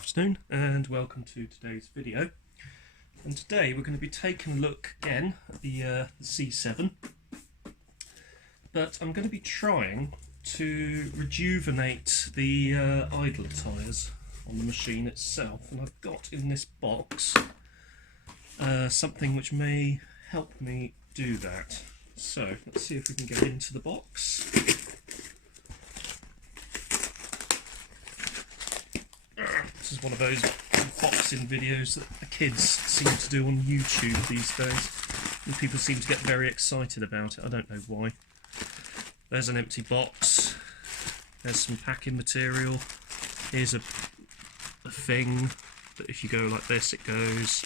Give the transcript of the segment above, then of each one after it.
afternoon and welcome to today's video. And today we're going to be taking a look again at the C7, but I'm going to be trying to rejuvenate the idler tyres on the machine itself, and I've got in this box something which may help me do that. So let's see if we can get into the box. This is one of those unboxing videos that the kids seem to do on YouTube these days, and people seem to get very excited about it. I don't know why. There's an empty box. There's some packing material. Here's a thing that if you go like this, it goes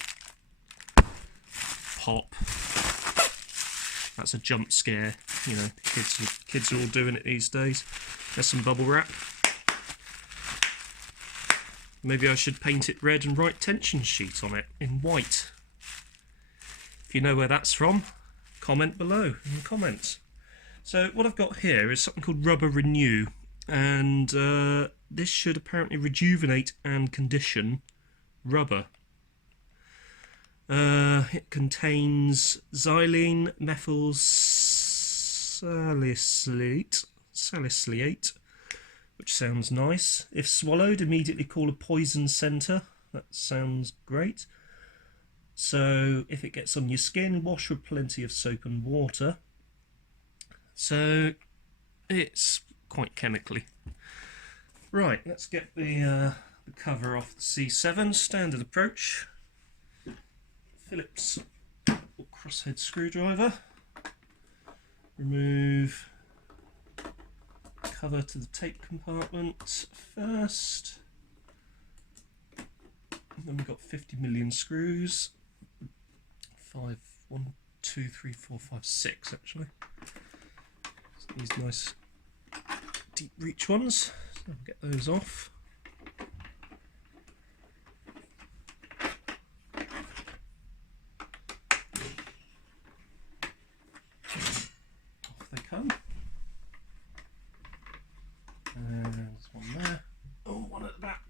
pop. That's a jump scare. You know, kids are all doing it these days. There's some bubble wrap. Maybe I should paint it red and write tension sheet on it in white. If you know where that's from, comment below in the comments. So what I've got here is something called Rubber Renew, and this should apparently rejuvenate and condition rubber. It contains xylene methyl salicylate, which sounds nice. If swallowed, immediately call a poison centre. That sounds great. So if it gets on your skin, wash with plenty of soap and water. So it's quite chemically. Right, let's get the cover off the C7. Standard approach. Phillips or crosshead screwdriver. Remove cover to the tape compartment first. And then we've got 50 million screws. 1, 2, 3, 4, 5, 6 actually. So these nice deep reach ones. So I'll get those off. Off they come. And there's one there. Oh, one at the back.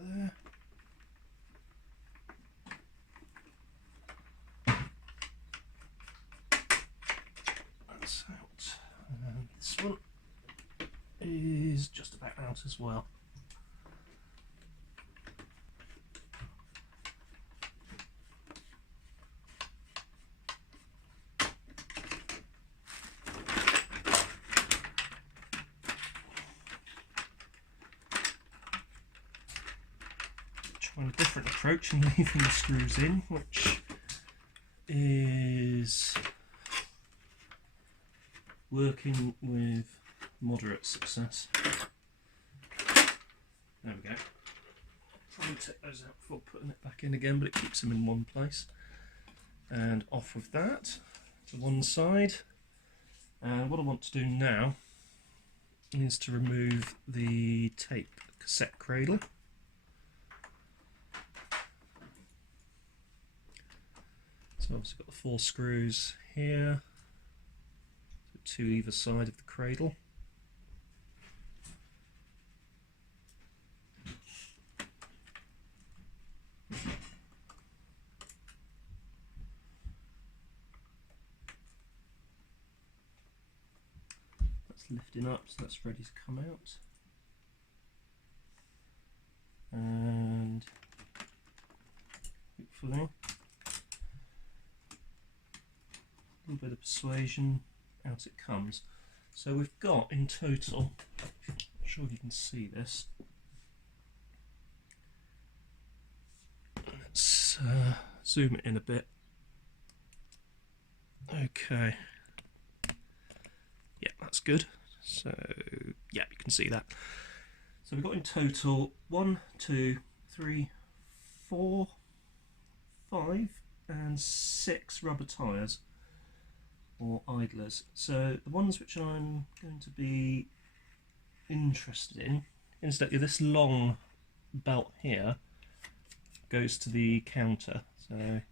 There. That's out. And this one is just about out as well. Trying a different approach and leaving the screws in, which is working with moderate success. There we go. Probably take those out before putting it back in again, but it keeps them in one place. And off with that to one side. And what I want to do now is to remove the tape cassette cradle. So obviously got the 4 screws here, so 2 either side of the cradle. That's lifting up, so that's ready to come out. And hopefully a little bit of persuasion, out it comes. So we've got in total, I'm not sure if you can see this. Let's zoom it in a bit. Okay. Yeah, that's good. So yeah, you can see that. So we've got in total 1, 2, 3, 4, 5 and 6 rubber tyres, or idlers. So the ones which I'm going to be interested in, incidentally this long belt here goes to the counter, so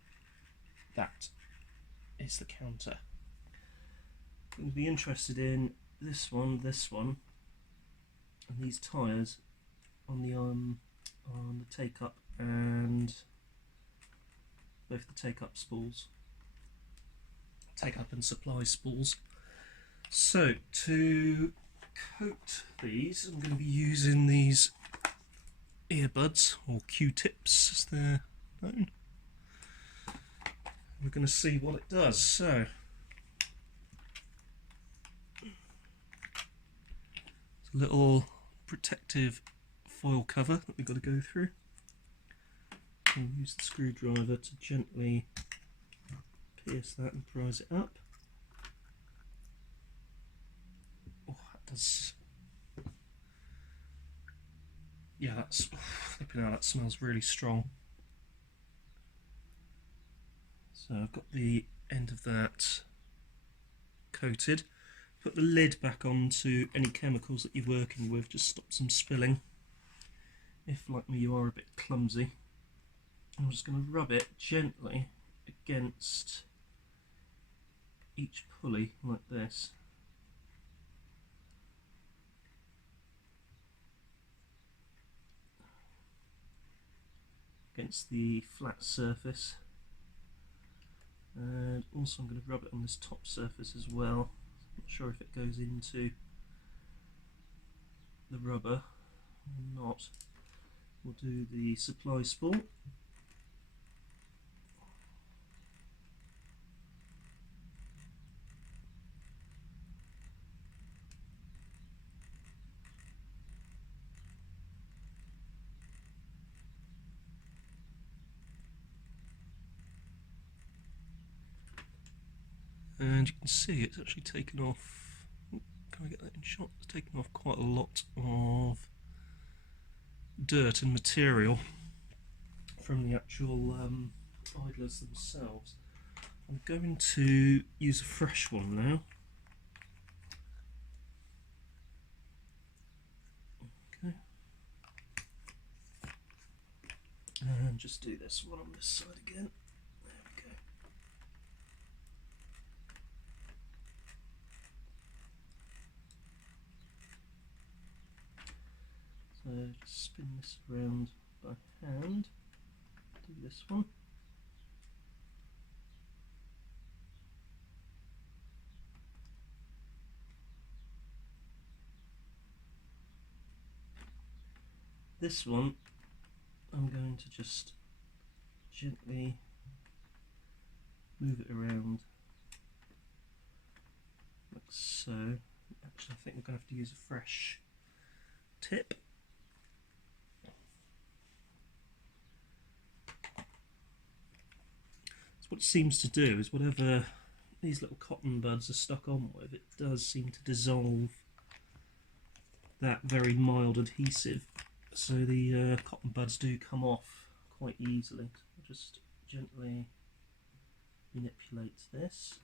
that is the counter. I'm going to be interested in this one, and these tyres on the take-up and both the take-up spools, take-up and supply spools. So to coat these, I'm going to be using these earbuds, or Q-tips as they're known. We're going to see what it does. So it's a little protective foil cover that we've got to go through. I'll use the screwdriver to gently pierce that and prise it up. Oh, that does. Yeah, that's flipping out. That smells really strong. So I've got the end of that coated. Put the lid back onto any chemicals that you're working with, just stop some spilling. If, like me, you are a bit clumsy. I'm just going to rub it gently against each pulley like this. Against the flat surface. And also I'm going to rub it on this top surface as well. I'm not sure if it goes into the rubber or not. We'll do the supply spool. And you can see it's actually taken off, can I get that in shot? It's taken off quite a lot of dirt and material from the actual idlers themselves. I'm going to use a fresh one now. Okay. And just do this one on this side again. There we go. So just spin this around by hand, do this one. This one I'm going to just gently move it around like so. Actually, I think we're going to have to use a fresh tip. What it seems to do is whatever these little cotton buds are stuck on with, it does seem to dissolve that very mild adhesive, so the cotton buds do come off quite easily. I'll just gently manipulate this.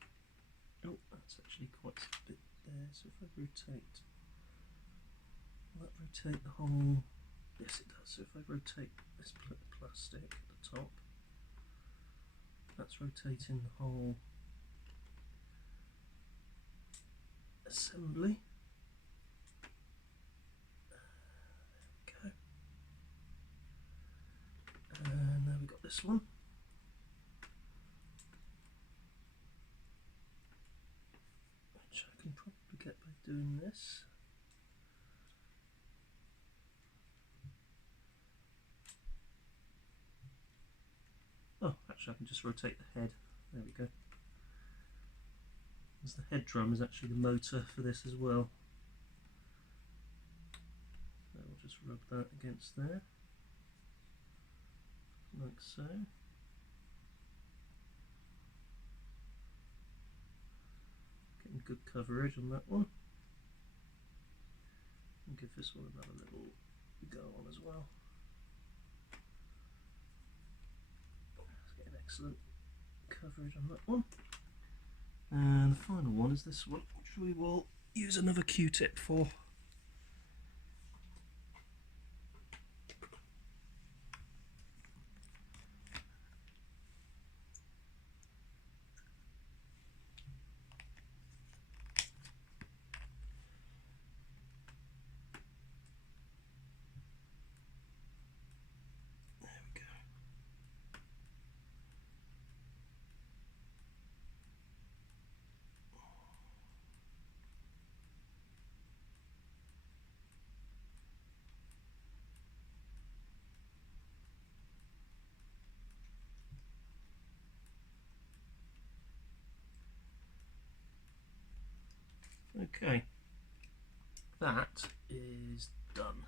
Oh, that's actually quite a bit there, so if I rotate, will that rotate the whole? Yes it does. So if I rotate this plastic at the top, that's rotating the whole assembly. There we go. And now we've got this one. Which I can probably get by doing this. Oh, actually I can just rotate the head. There we go. As the head drum is actually the motor for this as well. So we'll just rub that against there, like so. Getting good coverage on that one. And give this one another little go on as well. Excellent coverage on that one. And the final one is this one, which we will use another Q-tip for. Okay, that is done.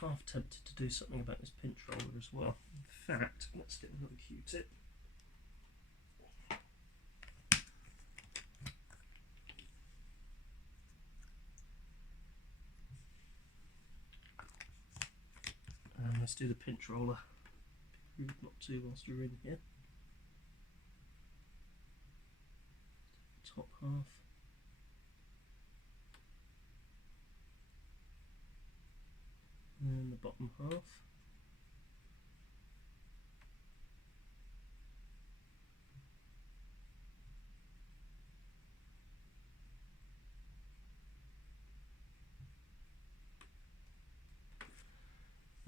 Half tempted to do something about this pinch roller as well. In fact, let's get another Q-tip. And let's do the pinch roller. Not to whilst you're in here. Top half. And the bottom half.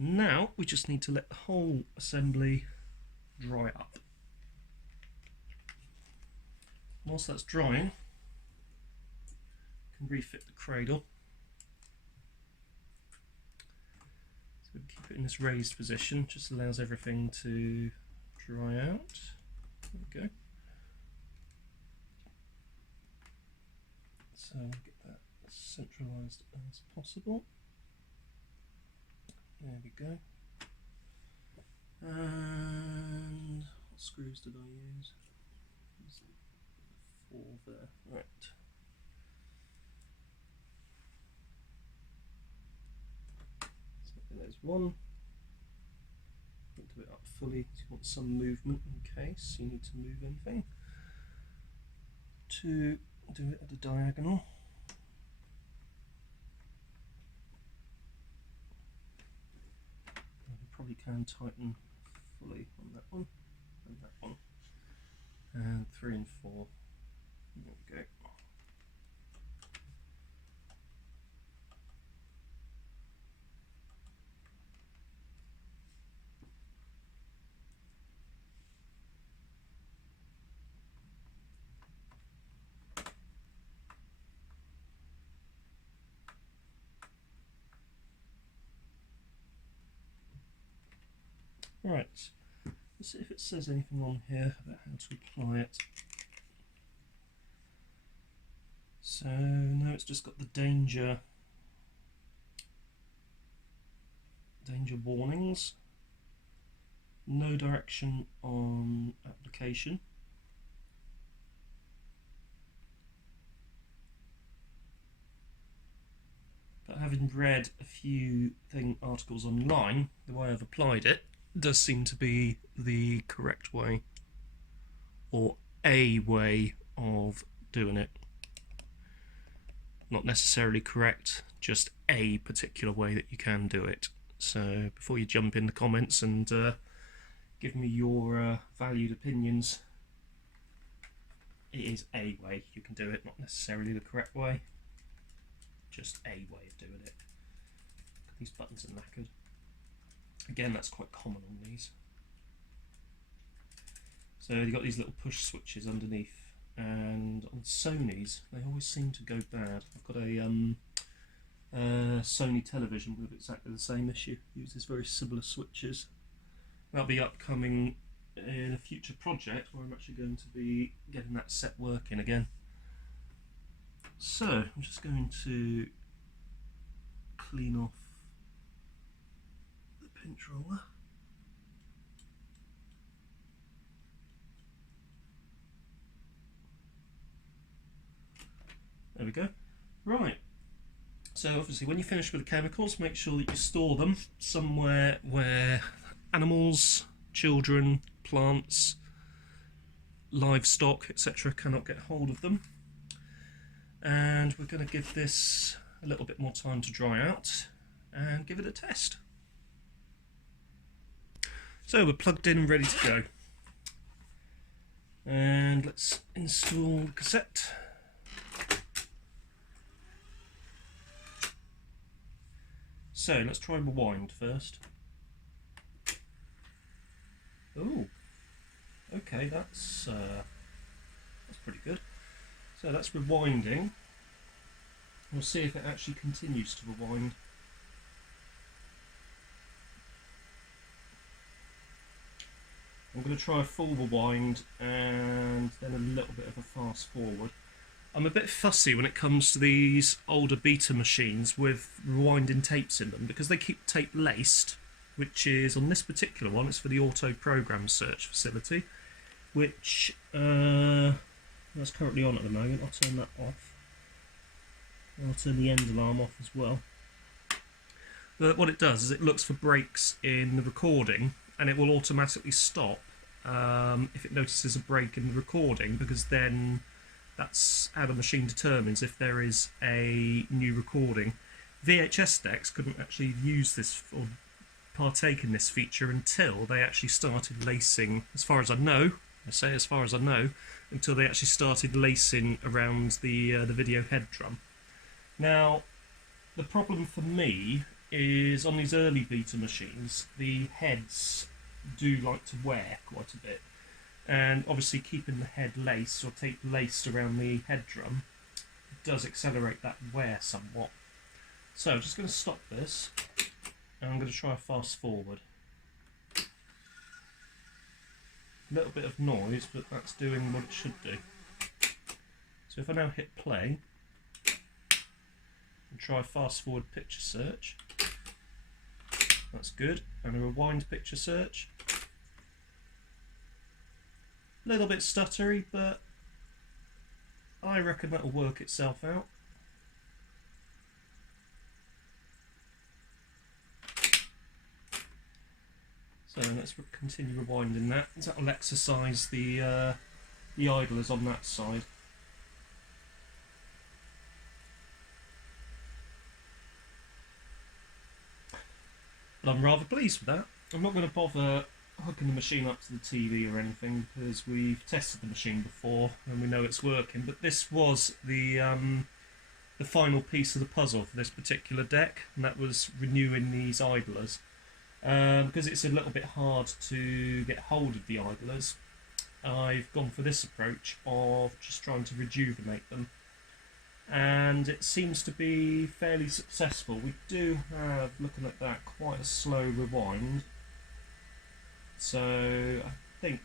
Now we just need to let the whole assembly dry up. Whilst that's drying, we can refit the cradle. So we keep it in this raised position, just allows everything to dry out. There we go. So we'll get that as centralised as possible. There we go. And what screws did I use? There's 4 there. Right. So there's 1. Don't do it up fully. You want some movement in case you need to move anything. 2. Do it at a diagonal. Probably can tighten fully on that one and that one. And 3 and 4. There we go. Right, let's see if it says anything on here about how to apply it. So, no, it's just got the danger warnings. No direction on application. But having read a few articles online, the way I've applied it does seem to be the correct way, or a way of doing it. Not necessarily correct, just a particular way that you can do it. So before you jump in the comments and give me your valued opinions, it is a way you can do it, not necessarily the correct way, just a way of doing it. These buttons are knackered. Again, that's quite common on these. So you've got these little push switches underneath, and on Sony's they always seem to go bad. I've got a Sony television with exactly the same issue. Uses very similar switches. That'll be upcoming in a future project where I'm actually going to be getting that set working again. So I'm just going to clean off the pinch roller. There we go. Right, so obviously when you finish with the chemicals, make sure that you store them somewhere where animals, children, plants, livestock, etc. cannot get hold of them. And we're going to give this a little bit more time to dry out and give it a test. So we're plugged in and ready to go. And let's install the cassette. So let's try rewind first. Oh, okay, that's pretty good. So that's rewinding. We'll see if it actually continues to rewind. I'm going to try a full rewind and then a little bit of a fast forward. I'm a bit fussy when it comes to these older beta machines with rewinding tapes in them because they keep tape laced, which is on this particular one, it's for the auto program search facility, which that's currently on at the moment. I'll turn that off. I'll turn the end alarm off as well. But what it does is it looks for breaks in the recording and it will automatically stop if it notices a break in the recording, because then that's how the machine determines if there is a new recording. VHS decks couldn't actually use this or partake in this feature until they actually started lacing, as far as I know, as far as I know, until they actually started lacing around the video head drum. Now, the problem for me is on these early beta machines, the heads do like to wear quite a bit. And obviously keeping the head laced or tape laced around the head drum does accelerate that wear somewhat. So I'm just going to stop this and I'm going to try a fast forward. A little bit of noise, but that's doing what it should do. So if I now hit play and try fast forward picture search, that's good, and a rewind picture search. A little bit stuttery, but I reckon that'll work itself out. So let's continue rewinding that. That'll exercise the idlers on that side. But I'm rather pleased with that. I'm not going to bother hooking the machine up to the TV or anything because we've tested the machine before and we know it's working. But this was the final piece of the puzzle for this particular deck, and that was renewing these idlers. Because it's a little bit hard to get hold of the idlers, I've gone for this approach of just trying to rejuvenate them, and it seems to be fairly successful. We do have, looking at that, quite a slow rewind, so I think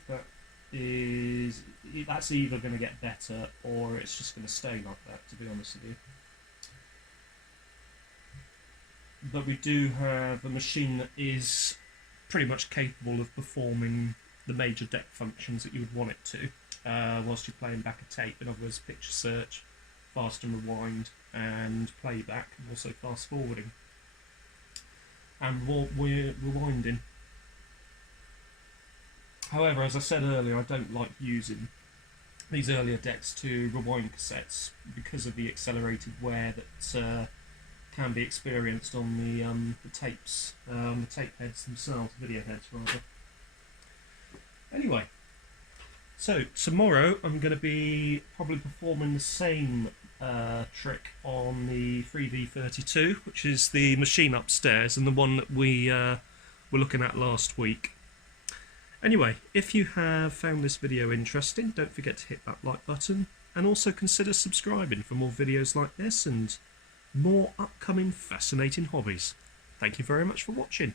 that's either going to get better or it's just going to stay like that, to be honest with you. But we do have a machine that is pretty much capable of performing the major deck functions that you would want it to whilst you're playing back a tape. In other words, picture search, fast and rewind, and playback, and also fast forwarding. And we're rewinding. However, as I said earlier, I don't like using these earlier decks to rewind cassettes because of the accelerated wear that can be experienced on the tapes, the tape heads themselves, video heads rather. Anyway, so tomorrow I'm going to be probably performing the same trick on the 3V32, which is the machine upstairs and the one that we were looking at last week. Anyway, if you have found this video interesting, don't forget to hit that like button and also consider subscribing for more videos like this and more upcoming fascinating hobbies. Thank you very much for watching.